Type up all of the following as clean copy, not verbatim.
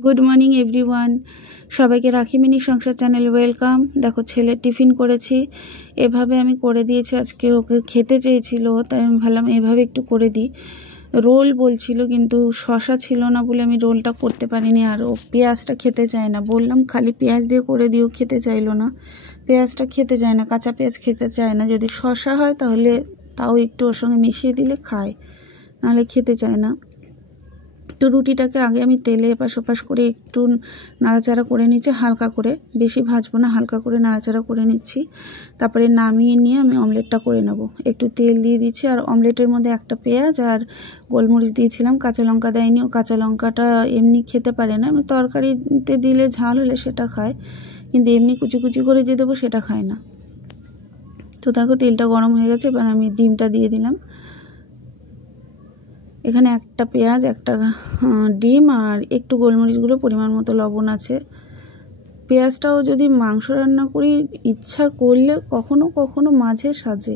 Good morning everyone, সবাইকে রাখি mini সংসার চ্যানেলে ওয়েলকাম। দেখো ছেলে টিফিন করেছি, এভাবে আমি করে দিয়েছি। আজকে ওকে খেতে চেয়েছিল, তাই আমি ভাবলাম এভাবে একটু করে দিই। রোল বলছিল, কিন্তু শশা ছিল না বলে আমি রোলটা করতে পারিনি। আর ও পেঁয়াজটা খেতে চায় না, বললাম খালি পেঁয়াজ দিয়ে করে দিও, খেতে চাইলো না। পেঁয়াজটা খেতে চায় না, কাঁচা পেঁয়াজ খেতে চায় না। যদি শশা হয় তাহলে তাও একটু ওর সঙ্গে মিশিয়ে দিলে খায়, নাহলে খেতে চায় না। তো রুটিটাকে আগে আমি তেলে এপাশ ওপাশ করে একটু নাড়াচাড়া করে নিচ্ছি, হালকা করে, বেশি ভাজবো না, হালকা করে নাড়াচাড়া করে নিচ্ছি। তারপরে নামিয়ে নিয়ে আমি অমলেটটা করে নেব। একটু তেল দিয়ে দিচ্ছি, আর অমলেটের মধ্যে একটা পেঁয়াজ আর গোলমরিচ দিয়েছিলাম, কাঁচা লঙ্কা দেয়নি। ও কাঁচা লঙ্কাটা এমনি খেতে পারে না, আমি তরকারিতে দিলে ঝাল হলে সেটা খায়, কিন্তু এমনি কুচি কুচি করে যে দেবো সেটা খায় না। তো দেখো তেলটা গরম হয়ে গেছে, এবার আমি ডিমটা দিয়ে দিলাম। এখানে একটা পেঁয়াজ, একটা ডিম আর একটু গোলমরিচগুলো, পরিমাণ মতো লবণ আছে। পেঁয়াজটাও যদি মাংস রান্না করি, ইচ্ছা করলে কখনো কখনো মাঝে সাজে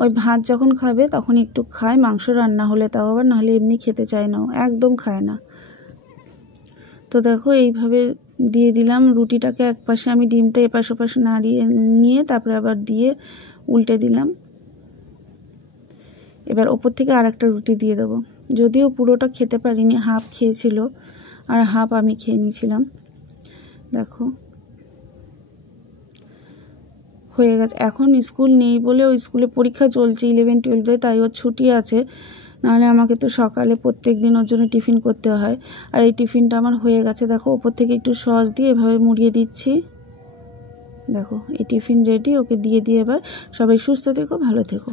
ওই ভাত যখন খাবে তখন একটু খায়, মাংস রান্না হলে তাও আবার, নাহলে এমনি খেতে চায় না, একদম খায় না। তো দেখো এইভাবে দিয়ে দিলাম রুটিটাকে একপাশে, আমি ডিমটা এপাশ ওপাশে নাড়িয়ে নিয়ে তারপরে আবার দিয়ে উল্টে দিলাম। এবার ওপর থেকে আর একটা রুটি দিয়ে দেবো। যদিও পুরোটা খেতে পারিনি, হাফ খেয়েছিল আর হাফ আমি খেয়ে নিয়েছিলাম। দেখো হয়ে গেছে। এখন স্কুল নেই বলে, ওই স্কুলে পরীক্ষা চলছে 11-12, তাই ওর ছুটি আছে, নাহলে আমাকে তো সকালে প্রত্যেক দিন ওর জন্য টিফিন করতে হয়। আর এই টিফিনটা আমার হয়ে গেছে। দেখো ওপর থেকে একটু সস দিয়ে এভাবে মুড়িয়ে দিচ্ছি। দেখো এই টিফিন রেডি, ওকে দিয়ে এবার সবাই সুস্থ থেকো, ভালো থেকো।